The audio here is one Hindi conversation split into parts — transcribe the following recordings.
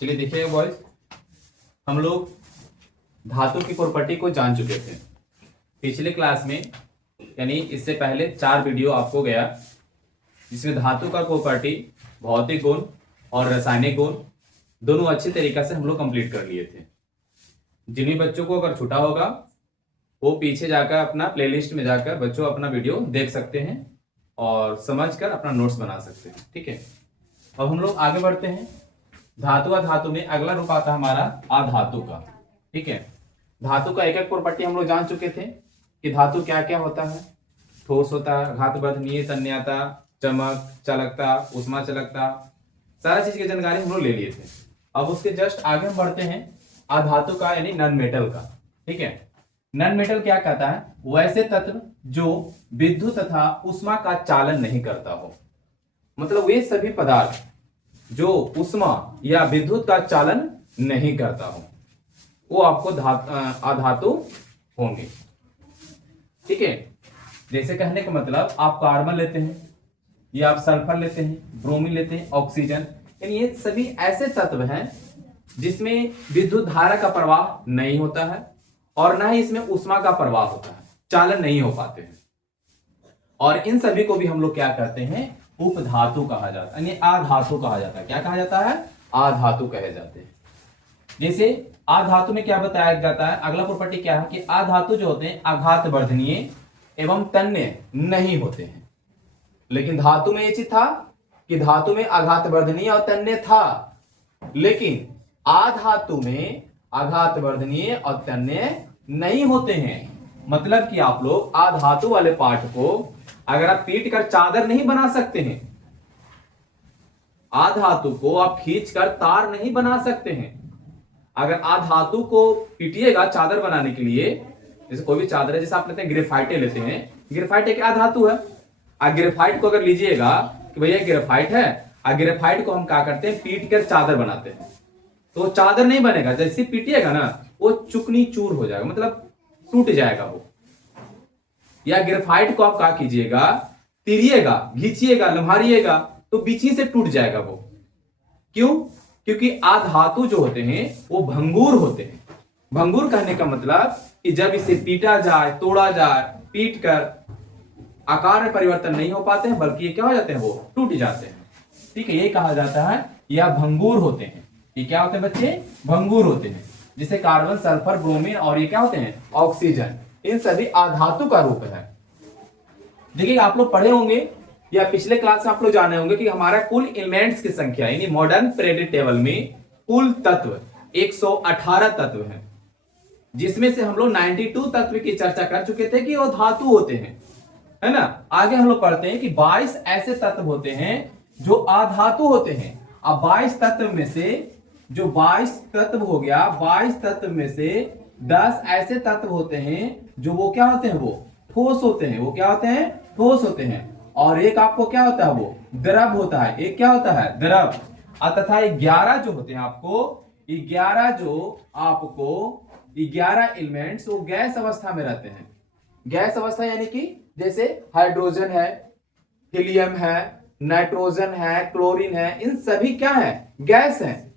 चलिए देखिएगा बॉयज, हम लोग धातु की प्रॉपर्टी को जान चुके थे पिछले क्लास में, यानी इससे पहले 4 वीडियो आपको गया जिसमें धातु का प्रॉपर्टी, भौतिक गुण और रासायनिक गुण दोनों अच्छे तरीके से हम लोग कंप्लीट कर लिए थे। जिन्हीं बच्चों को अगर छूटा होगा वो पीछे जाकर अपना प्लेलिस्ट में जाकर बच्चों अपना वीडियो देख सकते हैं और समझकर अपना नोट्स बना सकते हैं। ठीक है, अब हम लोग आगे बढ़ते हैं। धातु और धातु में अगला रूप आता है हमारा आधातु का। ठीक है, धातु का एक एक प्रॉपर्टी हम लोग जान चुके थे कि धातु क्या क्या होता है। ठोस होता है, घातबंधनीय, तन्यता, चमक, चालकता, उष्मा चालकता, सारा चीज की जानकारी हम लोग ले लिए थे। अब उसके जस्ट आगे हम बढ़ते हैं आधातु का यानी नॉन मेटल का। ठीक है, नॉन मेटल क्या कहता है? वैसे तत्व जो विद्युत तथा उष्मा का चालन नहीं करता हो, मतलब वे सभी पदार्थ जो उष्मा या विद्युत का चालन नहीं करता हो वो आपको आधातु होंगे। ठीक है, जैसे कहने का मतलब आप कार्बन लेते हैं या आप सल्फर लेते हैं, ब्रोमीन लेते हैं, ऑक्सीजन, यानी ये सभी ऐसे तत्व हैं जिसमें विद्युत धारा का प्रवाह नहीं होता है और ना ही इसमें उष्मा का प्रवाह होता है, चालन नहीं हो पाते हैं। और इन सभी को भी हम लोग क्या कहते हैं? उपधातु कहा जाता है, यानी आधातु कहा जाता है। क्या कहा जाता है? आधातु कहे जाते हैं। जैसे आधातु में क्या बताया जाता है? अगला प्रॉपर्टी क्या है कि आधातु जो होते हैं आघात वर्धनीय एवं तन्य नहीं होते हैं। लेकिन धातु में ये चीज था कि धातु में आघात वर्धनीय और तन्य था, लेकिन आधातु में आघात वर्धनीय और तन्य नहीं होते हैं। मतलब कि आप लोग आधातु वाले पार्ट को अगर आप पीट कर चादर नहीं बना सकते हैं, आधातु को आप खींच कर तार नहीं बना सकते हैं। अगर आधातु को पीटिएगा चादर बनाने के लिए, जैसे कोई भी चादर है, जैसे आप लेते हैं ग्रेफाइट लेते हैं, ग्रेफाइट एक आधातु है। ग्रेफाइट को अगर लीजिएगा कि भैया ग्रेफाइट है, ग्रेफाइट को हम क्या करते हैं? पीट कर चादर बनाते हैं, तो चादर नहीं बनेगा। जैसे पीटिएगा ना वो चुकनी चूर हो जाएगा, मतलब टूट जाएगा वो। या ग्रेफाइट को आप क्या कीजिएगा? तिरिएगा, घींचिएगा, लम्हारिएगा तो बीची से टूट जाएगा वो। क्यों? क्योंकि आधातु जो होते हैं वो भंगुर होते हैं। भंगुर कहने का मतलब कि जब इसे पीटा जाए, तोड़ा जाए, पीट कर आकार में परिवर्तन नहीं हो पाते हैं, बल्कि ये क्या हो जाते हैं? वो टूट जाते हैं। ठीक है, ये कहा जाता है या भंगुर होते हैं। ये क्या होते हैं बच्चे? भंगुर होते हैं। जिसे कार्बन, सल्फर, ब्रोमीन और ये क्या होते हैं? ऑक्सीजन, इन सभी आधातु का रूप है। देखिए आप लोग पढ़े होंगे या पिछले क्लास में आप लोग जाने होंगे कि हमारा कुल एलिमेंट्स की संख्या यानी मॉडर्न पीरियोडिक टेबल में कुल तत्व 118 तत्व हैं, जिसमें से हम लोग 92 तत्व की चर्चा कर चुके थे कि वो धातु होते हैं, है ना। आगे हम लोग पढ़ते हैं कि 22 ऐसे तत्व होते हैं जो आधातु होते हैं। अब 22 तत्व में से जो 22 तत्व हो गया, 22 तत्व में से 10 ऐसे तत्व होते हैं जो वो क्या होते हैं? वो ठोस होते हैं। वो क्या होते हैं? ठोस होते हैं। और एक आपको क्या होता है? वो द्रव होता है। एक क्या होता है? द्रव। तथा 11 जो होते हैं आपको 11 एलिमेंट्स वो गैस अवस्था में रहते हैं। गैस अवस्था यानी कि जैसे हाइड्रोजन है, हीलियम है, नाइट्रोजन है, क्लोरीन है, इन सभी क्या है? गैस है।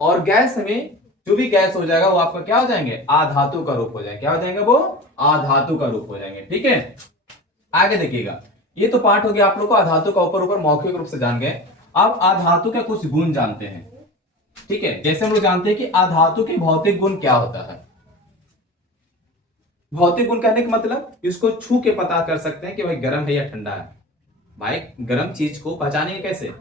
और गैस में जो भी गैस हो जाएगा वो आपका क्या हो जाएंगे? आधातु का रूप हो जाएंगे। क्या हो जाएंगे? वो आधातु का रूप हो जाएंगे। ठीक है, आगे देखिएगा। ये तो पार्ट हो गया आप लोग को आधातु का, ऊपर मौखिक रूप से जान गए। अब आधातु के कुछ गुण जानते हैं। ठीक है, जैसे हम लोग जानते हैं कि आधातु के भौतिक गुण क्या होता है। भौतिक गुण कहने का मतलब इसको छू के पता कर सकते हैं कि भाई गर्म है या ठंडा है। भाई गर्म चीज को पहचानेंगे कैसे?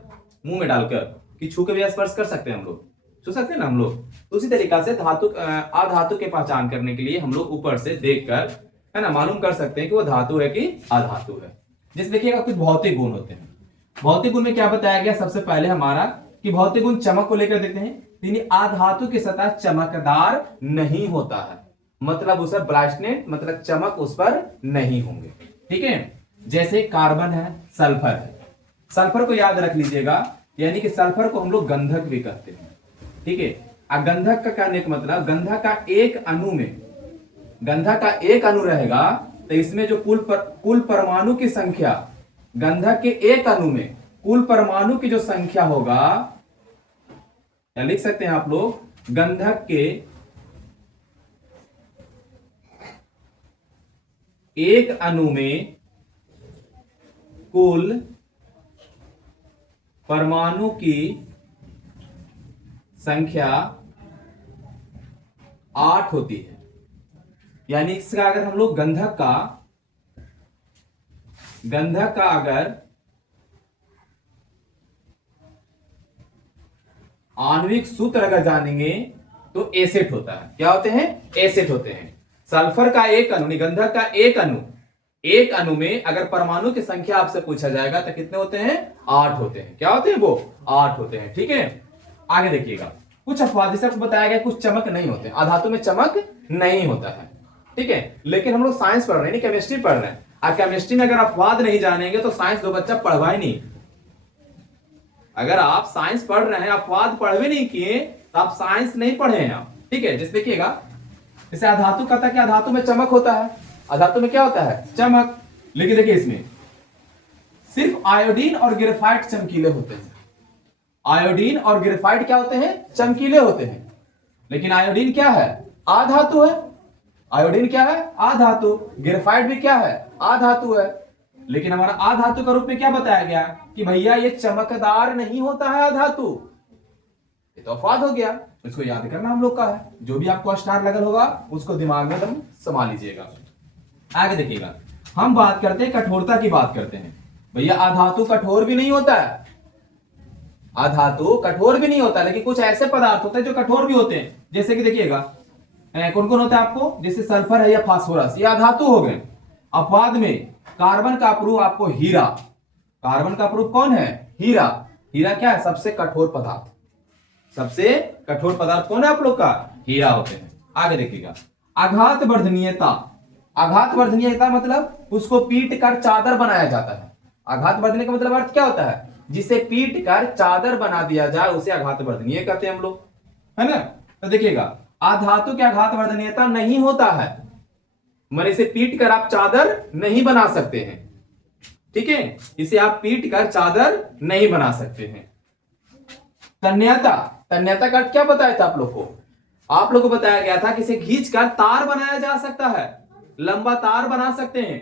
मुंह में डालकर, कि छू के भी स्पर्श कर सकते हैं हम लोग, छू सकते हैं ना हम लोग। तो उसी तरीका से आधातु के पहचान करने के लिए हम लोग ऊपर से देखकर, है ना, मालूम कर सकते हैं कि वो धातु है कि आधातु है। जैसे देखिएगा कुछ भौतिक गुण होते हैं। भौतिक गुण में क्या बताया गया? सबसे पहले हमारा कि भौतिक गुण चमक को लेकर देखते हैं। यानी आधातु की सतह चमकदार नहीं होता है, मतलब उस पर ब्राइटनेस, मतलब चमक उस पर नहीं होंगे। ठीक है, जैसे कार्बन है, सल्फर है। सल्फर को याद रख लीजिएगा, यानी कि सल्फर को हम लोग गंधक भी कहते हैं। ठीक है, गंधक का कहने का मतलब गंधक का एक अणु रहेगा तो इसमें जो कुल परमाणु की संख्या, गंधक के एक अणु में कुल परमाणु की जो संख्या होगा या लिख सकते हैं आप लोग गंधक के एक अणु में कुल परमाणु की संख्या 8 होती है। यानी इसका अगर हम लोग गंधक का अगर आणविक सूत्र अगर जानेंगे तो एसेट होता है। क्या होते हैं? एसेट होते हैं। सल्फर का एक अणु, गंधक का एक अणु में अगर परमाणु की संख्या आपसे पूछा जाएगा तो कितने होते हैं? 8 होते हैं। क्या होते हैं? वो 8 होते हैं। ठीक है, आगे देखिएगा। कुछ अपवाद जैसे आपको बताया गया, कुछ चमक नहीं होते, अधातु में चमक नहीं होता है। ठीक है, लेकिन हम लोग साइंस पढ़ रहे हैं, केमिस्ट्री पढ़ रहे हैं, और केमिस्ट्री में अगर अपवाद नहीं जानेंगे तो साइंस दो बच्चा पढ़वा ही नहीं। अगर आप साइंस पढ़ रहे हैं, अपवाद पढ़ भी नहीं किए तो आप साइंस नहीं पढ़े हैं आप। ठीक है, जैसे देखिएगा, जैसे अधातु कहता है कि अधातु में चमक होता है। अधातु में क्या होता है? चमक। लेकिन देखिए इसमें सिर्फ आयोडीन और ग्रेफाइट चमकीले होते हैं। आयोडीन और ग्रेफाइट क्या होते हैं? चमकीले होते हैं। लेकिन आयोडीन क्या है? अधातु है। आयोडीन क्या है? अधातु। ग्रेफाइट भी क्या है? अधातु है। लेकिन हमारा अधातु का रूप में क्या बताया गया कि भैया ये चमकदार नहीं होता है अधातु। ये तो अपवाद हो गया, इसको याद करना हम लोग का है। जो भी आपको स्टार लगल होगा उसको दिमाग में एकदम समा लीजिएगा। आगे देखिएगा, हम बात करते हैं कठोरता की बात करते हैं। भैया अधातु कठोर भी नहीं होता है। अधातु कठोर भी नहीं होता, लेकिन कुछ ऐसे पदार्थ होते हैं जो कठोर भी होते हैं। जैसे कि देखिएगा, कौन कौन होता है आपको? जैसे सल्फर है या फास्फोरस, ये अधातु हो गए। अपवाद में कार्बन का प्रूफ आपको हीरा। कार्बन का प्रूफ कौन है? हीरा। हीरा क्या है? सबसे कठोर पदार्थ। सबसे कठोर पदार्थ कौन है आप लोग का? हीरा होते हैं। आगे देखिएगा, आघात वर्धनीयता। आघात वर्धनीयता मतलब उसको पीट कर चादर बनाया जाता है। आघात वर्धनीय का मतलब अर्थ क्या होता है? जिसे पीट कर चादर बना दिया जाए उसे आघात वर्धनीय कहते हैं हम लोग, है ना। तो देखिएगा, अधातु के आघात वर्धनीयता नहीं होता है, मैंने इसे पीट कर आप चादर नहीं बना सकते हैं। ठीक है, इसे आप पीट कर चादर नहीं बना सकते हैं। तन्यता। तन्यता का अर्थ क्या बताया था आप लोग को? आप लोग को बताया गया था कि इसे खींचकर तार बनाया जा सकता है, लंबा तार बना सकते हैं,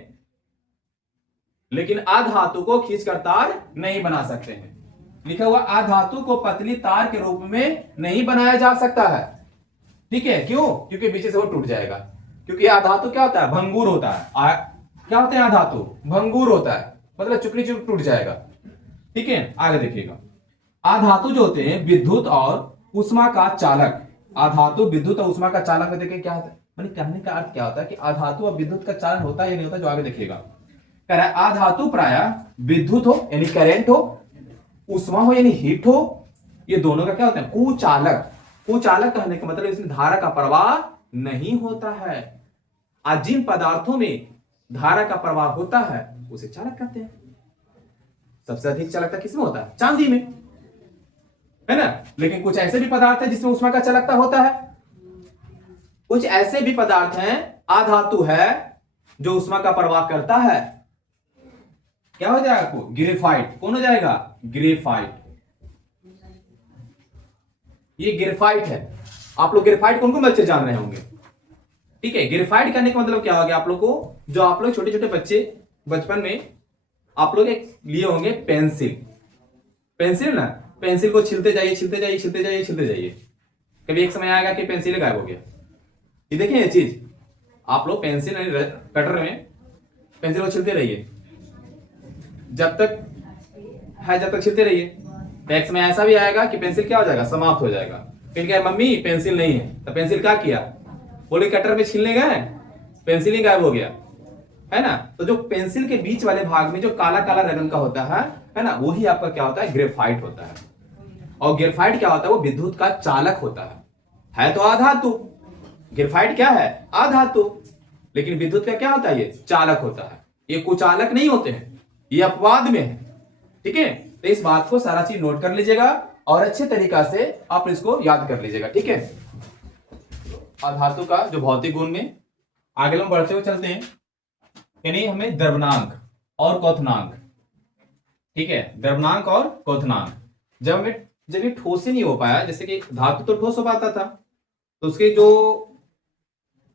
लेकिन अधातु को खींचकर तार नहीं बना सकते हैं। लिखा हुआ अधातु को पतली तार के रूप में नहीं बनाया जा सकता है। ठीक है, क्यों? क्योंकि पीछे से वो टूट जाएगा। क्योंकि अधातु क्या होता है? भंगुर होता है। क्या होता है? अधातु भंगुर होता है, मतलब चुपड़ी चुप टूट जाएगा। ठीक है, आगे देखिएगा, अधातु जो होते हैं विद्युत और उष्मा का चालक। अधातु विद्युत और उष्मा का चालक में देखिए क्या होता है, मैंने कहने का अर्थ क्या होता है कि अधातु और विद्युत का चालन होता है या नहीं होता, जो आगे देखिएगा। कह रहा है अधातु प्रायः विद्युत हो यानी करंट हो, उष्मा हो यानी हीट हो, ये दोनों का क्या होता है? कुचालक। कुचालक कहने का मतलब इसमें धारा का प्रवाह नहीं होता है। आज जिन पदार्थों में धारा का प्रवाह होता है उसे चालक कहते हैं। सबसे अधिक चालकता किसमें होता है? चांदी में, है ना। लेकिन कुछ ऐसे भी पदार्थ है जिसमें उष्मा का चालकता होता है। कुछ ऐसे भी पदार्थ हैं, अधातु है, जो उष्मा का प्रवाह करता है। क्या हो जाएगा आपको? ग्रेफाइट। कौन हो जाएगा? ग्रेफाइट। ये ग्रेफाइट है। आप लोग ग्रेफाइट कौन कौन बच्चे जान रहे होंगे? ठीक है, ग्रेफाइट करने का मतलब क्या हो गया आप लोग को? जो आप लोग छोटे छोटे बच्चे बचपन में आप लोग एक लिए होंगे पेंसिल। पेंसिल ना, पेंसिल को छिलते जाइए छिलते जाइए छिलते जाइए छिलते जाइए, कभी एक समय आएगा कि पेंसिल गायब हो गया। ये देखिए ये चीज, आप लोग पेंसिल कटर में पेंसिल को छिलते रहिए, जब तक है जब तक छिलते रहिए। तो एक समय ऐसा भी आएगा कि पेंसिल क्या हो जाएगा? समाप्त हो जाएगा। फिर क्या, मम्मी पेंसिल नहीं है, तो पेंसिल क्या किया? बोले कटर में छीलने गए, पेंसिल ही गायब हो गया, है ना। तो जो पेंसिल के बीच वाले भाग में जो काला काला रंग का होता है ना, वही आपका क्या होता है? ग्रेफाइट होता है। और ग्रेफाइट क्या होता है? वो विद्युत का चालक होता है तो अधातु। ग्रेफाइट क्या है? अधातु। लेकिन विद्युत का क्या होता है? ये चालक होता है। ये कुचालक नहीं होते हैं, ये अपवाद में है। ठीक है, तो इस बात को सारा चीज नोट कर लीजिएगा और अच्छे तरीका से आप इसको याद कर लीजिएगा। ठीक है, अधातु का जो भौतिक गुण में आगे हम बढ़ते हुए चलते हैं, यानी हमें द्रव्यनांक और क्वथनांक। ठीक है, द्रव्यनांक और क्वथनांक। जब हमें जब ये ठोस ही नहीं हो पाया, जैसे कि धातु तो ठोस हो पाता था, तो उसके जो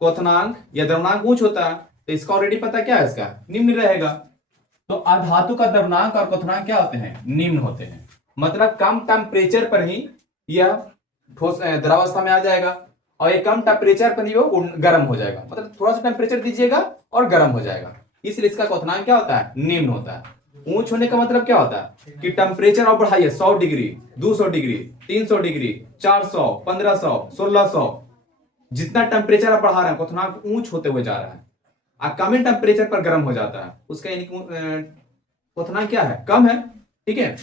क्वथनांक या द्रवनांक ऊंच होता है, तो इसका ऑलरेडी पता क्या है, इसका निम्न रहेगा। तो अधातु का द्रवनांक और क्वथनांक क्या होते हैं, निम्न होते हैं। मतलब कम टेम्परेचर पर ही यह ठोस द्रवावस्था में आ जाएगा, और ये कम टेम्परेचर पर ही वो गर्म हो जाएगा। मतलब थोड़ा सा टेम्परेचर दीजिएगा और गर्म हो जाएगा, इसलिए इसका क्वथनांक क्या होता है, निम्न होता है। ऊंच होने का मतलब क्या होता है कि टेम्परेचर और बढ़ाइए 100 डिग्री, 200 डिग्री, 300 डिग्री, 400, 1500, 1600, जितना टेम्परेचर आप बढ़ा रहे हैं क्वथनांक ऊंच होते हुए जा रहा है। कम टेम्परेचर पर गर्म हो जाता है, उसका यानी क्वथनांक क्या है, कम है। ठीक है,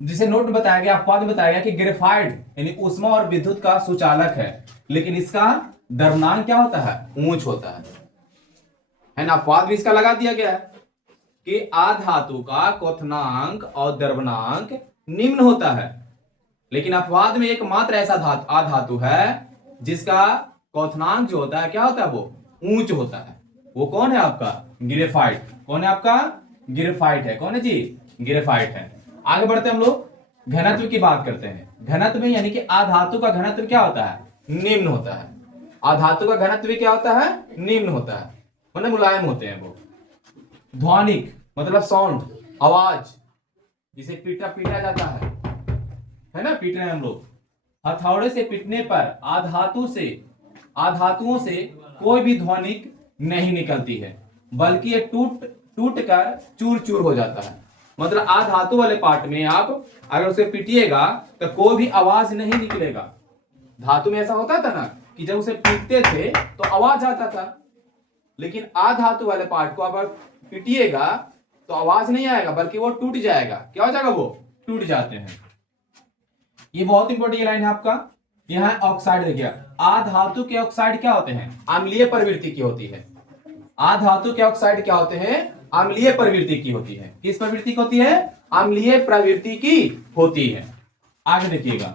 जिसे नोट में बताया गया, अपवाद में बताया गया कि ग्रेफाइट यानी ऊष्मा और विद्युत का सुचालक है, लेकिन इसका द्रव्यमान क्या होता है, ऊंच होता है ना। अपवाद भी इसका लगा दिया गया है कि आधातु का क्वथनांक और द्रव्यमानांक निम्न होता है, लेकिन अपवाद में एकमात्र ऐसा आधातु है जिसका क्वथनांक जो होता है क्या होता है, वो ऊंच होता है। वो कौन है आपका, ग्रेफाइट। कौन है आपका, ग्रेफाइट है। कौन है जी, ग्रेफाइट है। आगे बढ़ते हम लोग घनत्व की बात करते हैं। घनत्व में यानी कि आधातु का घनत्व क्या होता है, निम्न होता है। आधातु का घनत्व क्या होता है, निम्न होता है, मतलब मुलायम होते हैं वो। ध्वनिक मतलब साउंड, आवाज, जिसे पीटा जाता है ना, पीट रहे हैं हम लोग, हथौड़े से पीटने पर आधातुओं से कोई भी ध्वनिक नहीं निकलती है, बल्कि ये टूट कर चूर चूर हो जाता है। मतलब आधातु वाले पार्ट में आप अगर उसे पीटिएगा तो कोई भी आवाज नहीं निकलेगा। धातु में ऐसा होता था ना कि जब उसे पीटते थे तो आवाज आता था, लेकिन आधातु वाले पार्ट को अगर पीटिएगा तो आवाज नहीं आएगा, बल्कि वो टूट जाएगा। क्या हो जाएगा, वो टूट जाते हैं। ये बहुत इंपॉर्टेंट लाइन है आपका। यहां ऑक्साइड देखिए, आधातु के ऑक्साइड क्या होते हैं, अम्लीय प्रवृत्ति की होती है। आधातु के ऑक्साइड क्या होते हैं, अम्लीय प्रवृत्ति की होती है। किस प्रवृत्ति की होती है, अम्लीय प्रवृत्ति की होती है। आगे देखिएगा,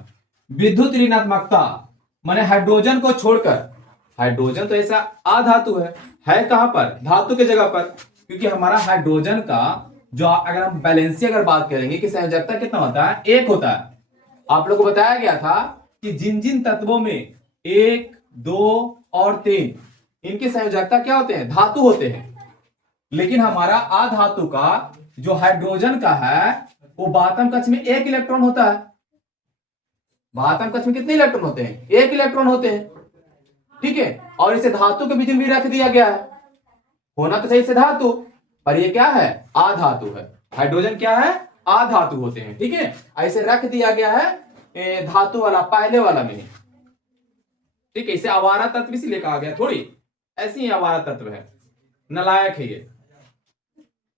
विद्युत ऋणात्मकता माने हाइड्रोजन को छोड़कर, हाइड्रोजन तो ऐसा आधातु है कहां पर, धातु के जगह पर, क्योंकि हमारा हाइड्रोजन का जो अगर हम बैलेंसी अगर बात करेंगे कि संयोजकता कितना होता है, एक होता है। आप लोग को बताया गया था कि जिन जिन तत्वों में 1, 2 और 3 इनकी संयोजकता क्या होते हैं, धातु होते हैं। लेकिन हमारा आधातु का जो हाइड्रोजन का है वो बातम कक्ष में 1 इलेक्ट्रॉन होता है। बातम कक्ष में कितने इलेक्ट्रॉन होते हैं, 1 इलेक्ट्रॉन होते हैं। ठीक है, और इसे धातु के बीच में भी रख दिया गया है। होना तो सही से धातु, पर ये क्या है, आधातु है। हाइड्रोजन क्या है, आधातु होते हैं। ठीक है, ऐसे रख दिया गया है धातु वाला पहले वाला में। ठीक है, इसे आवारा तत्व इसलिए कहा गया, थोड़ी ऐसी ही आवारा तत्व है, नालायक है ये।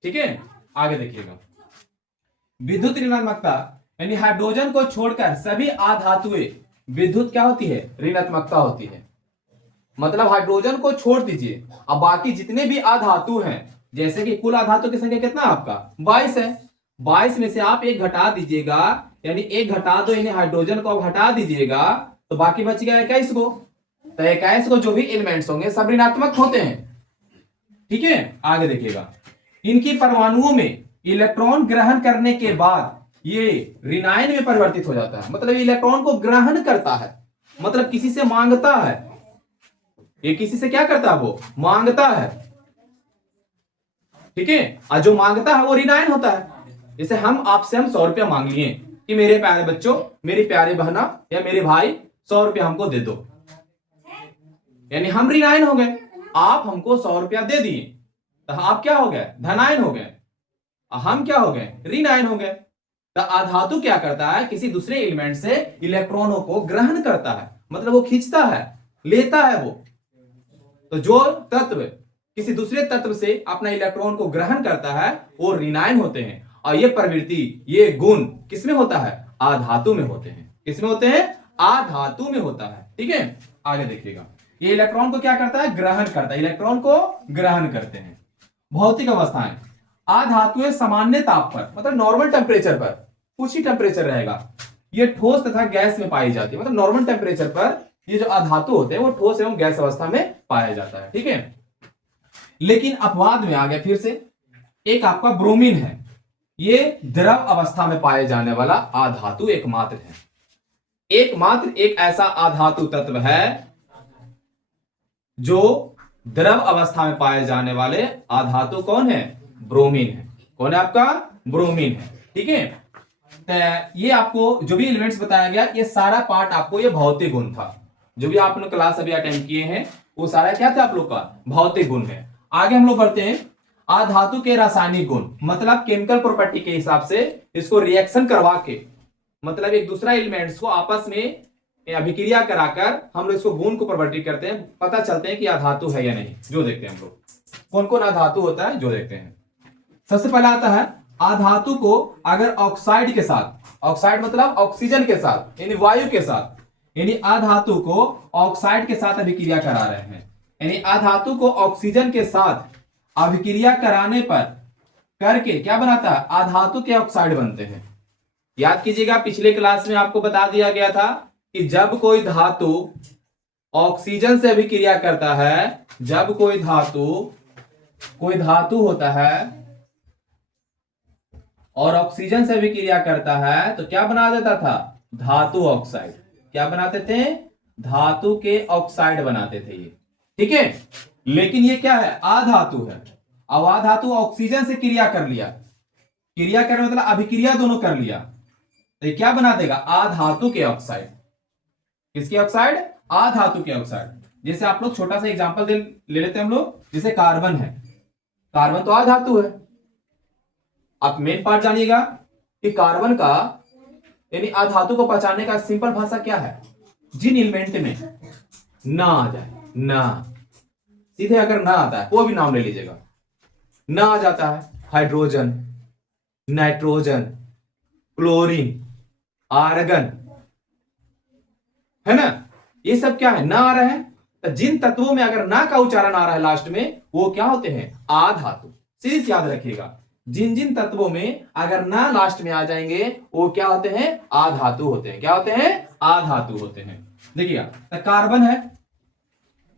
ठीक है, आगे देखिएगा, विद्युत ऋणात्मकता यानी हाइड्रोजन को छोड़कर सभी आधातुएं विद्युत क्या होती है, ऋणात्मकता होती है। मतलब हाइड्रोजन को छोड़ दीजिए, अब बाकी जितने भी आधातु हैं, जैसे कि कुल आधातु की संख्या कितना आपका 22 है, 22 में से आप एक घटा दीजिएगा, यानी एक घटा दो, यानी हाइड्रोजन को आप हटा दीजिएगा तो बाकी बच गया 21 को। तो 21 को जो भी एलिमेंट्स होंगे सब ऋणात्मक होते हैं। ठीक है, आगे देखिएगा, इनकी परमाणुओं में इलेक्ट्रॉन ग्रहण करने के बाद ये ऋणायन में परिवर्तित हो जाता है। मतलब इलेक्ट्रॉन को ग्रहण करता है, मतलब किसी से मांगता है। ये किसी से क्या करता है, वो मांगता है। ठीक है, और जो मांगता है वो ऋणायन होता है। जैसे हम आपसे 100 रुपया मांग लिए कि मेरे प्यारे बच्चों, मेरी प्यारी बहना या मेरे भाई 100 रुपया हमको दे दो, यानी हम ऋणायन हो गए। आप हमको 100 रुपया दे दिए तो आप क्या हो गए, धनायन हो गए। हम क्या हो गए, ऋणायन हो गए। तो आधातु क्या करता है, किसी दूसरे एलिमेंट से इलेक्ट्रॉनों को ग्रहण करता है, मतलब वो खींचता है, लेता है वो। तो जो तत्व किसी दूसरे तत्व से अपना इलेक्ट्रॉन को ग्रहण करता है वो ऋणायन होते हैं। और ये प्रवृत्ति, ये गुण किसमें होता है, आधातु में होते हैं। किसमें होते हैं, आधातु में होता है। ठीक है, आगे देखिएगा, ये इलेक्ट्रॉन को क्या करता है, ग्रहण करता है, इलेक्ट्रॉन को ग्रहण करते हैं। भौतिक अवस्थाएं, आधातुएं सामान्य ताप पर, मतलब नॉर्मल टेम्परेचर पर, कुछ ही टेम्परेचर रहेगा, ये ठोस तथा गैस में पाई जाती है। मतलब नॉर्मल टेम्परेचर पर ये जो आधातु होते हैं वो ठोस एवं गैस अवस्था में पाया जाता है। ठीक है, लेकिन अपवाद में आ गया फिर से, एक आपका ब्रोमीन है। ये द्रव अवस्था में पाए जाने वाला आधातु एकमात्र है। एकमात्र एक ऐसा आधातु तत्व है जो द्रव अवस्था में पाए जाने वाले आधातु कौन है? ब्रोमीन है। कौन है आपका? ब्रोमीन है। ठीक है, तो ये आपको जो भी एलिमेंट्स बताया गया, ये सारा पार्ट आपको ये भौतिक गुण था। जो भी आपने क्लास अभी अटेंड किए हैं वो सारा क्या था आप लोग का? भौतिक गुण है। आगे हम लोग बढ़ते हैं। आधातु के रासायनिक गुण, मतलब केमिकल प्रॉपर्टी के हिसाब से इसको रिएक्शन करवा के, मतलब एक दूसरा एलिमेंट्स को आपस में अभिक्रिया कराकर हम लोग इसको गुण को प्रवर्तित करते हैं, पता चलते हैं कि आधातु है या नहीं। जो देखते हैं हम लोग कौन कौन आधातु होता है, जो देखते हैं। सबसे पहला आता है आधातु को अगर ऑक्साइड के साथ, ऑक्साइड मतलब ऑक्सीजन के साथ यानी वायु के साथ, यानी आधातु को ऑक्साइड के साथ अभिक्रिया करा रहे हैं, यानी आधातु को ऑक्सीजन के साथ अभिक्रिया कराने पर करके क्या बनाता है? आधातु के ऑक्साइड बनते हैं। याद कीजिएगा पिछले क्लास में आपको बता दिया गया था कि जब कोई धातु ऑक्सीजन से अभिक्रिया करता है, जब कोई धातु होता है और ऑक्सीजन से अभिक्रिया करता है तो क्या बना देता था? धातु ऑक्साइड। क्या बनाते थे? धातु के ऑक्साइड बनाते थे ये। ठीक है, लेकिन ये क्या है? आधातु है। अब आधातु ऑक्सीजन से क्रिया कर लिया, क्रिया करने मतलब अभिक्रिया दोनों कर लिया, तो ये क्या बना देगा? आधातु के ऑक्साइड। किसके ऑक्साइड? आधातु के ऑक्साइड। जैसे आप लोग छोटा सा एग्जांपल ले लेते हैं हम लोग, जैसे कार्बन है, कार्बन तो आधातु है। आप मेन पार्ट जानिएगा कि कार्बन का यानी आधातु को पहचानने का सिंपल भाषा क्या है? जिन एलिमेंट में ना आ जाए, ना सीधे अगर ना आता है कोई भी नाम ले लीजिएगा, ना आ जाता है हाइड्रोजन, नाइट्रोजन, क्लोरीन, आर्गन, है ना, ये सब क्या है? ना आ रहे हैं। तो जिन तत्वों में अगर ना का उच्चारण आ रहा है लास्ट में, वो क्या होते हैं? आधातु। सीधे याद रखिएगा, जिन जिन तत्वों में अगर ना लास्ट में आ जाएंगे वो क्या होते हैं? आधातु होते हैं। क्या होते हैं? आधातु होते हैं। देखिएगा, तो कार्बन है,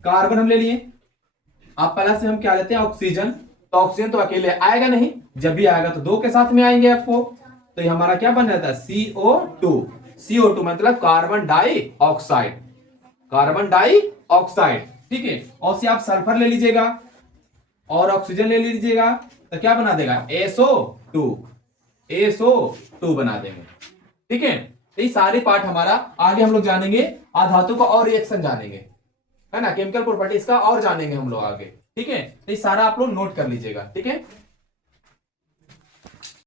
कार्बन हम ले लिए। आप पहला से हम क्या लेते हैं? ऑक्सीजन। तो ऑक्सीजन तो अकेले आएगा नहीं, जब भी आएगा तो दो के साथ में आएंगे आपको, तो ये हमारा क्या बन जाता है? CO2। CO2 मतलब carbon dioxide, carbon dioxide. ठीक है, और से आप सल्फर ले लीजिएगा और ऑक्सीजन ले लीजिएगा, तो क्या बना देगा? SO2 बना देंगे। ठीक है, तो ये सारे पार्ट हमारा आगे हम लोग जानेंगे। आधातु का और रिएक्शन जानेंगे, है ना, केमिकल प्रॉपर्टीज का और जानेंगे हम लोग आगे। ठीक है, तो ये सारा आप लोग नोट कर लीजिएगा। ठीक है।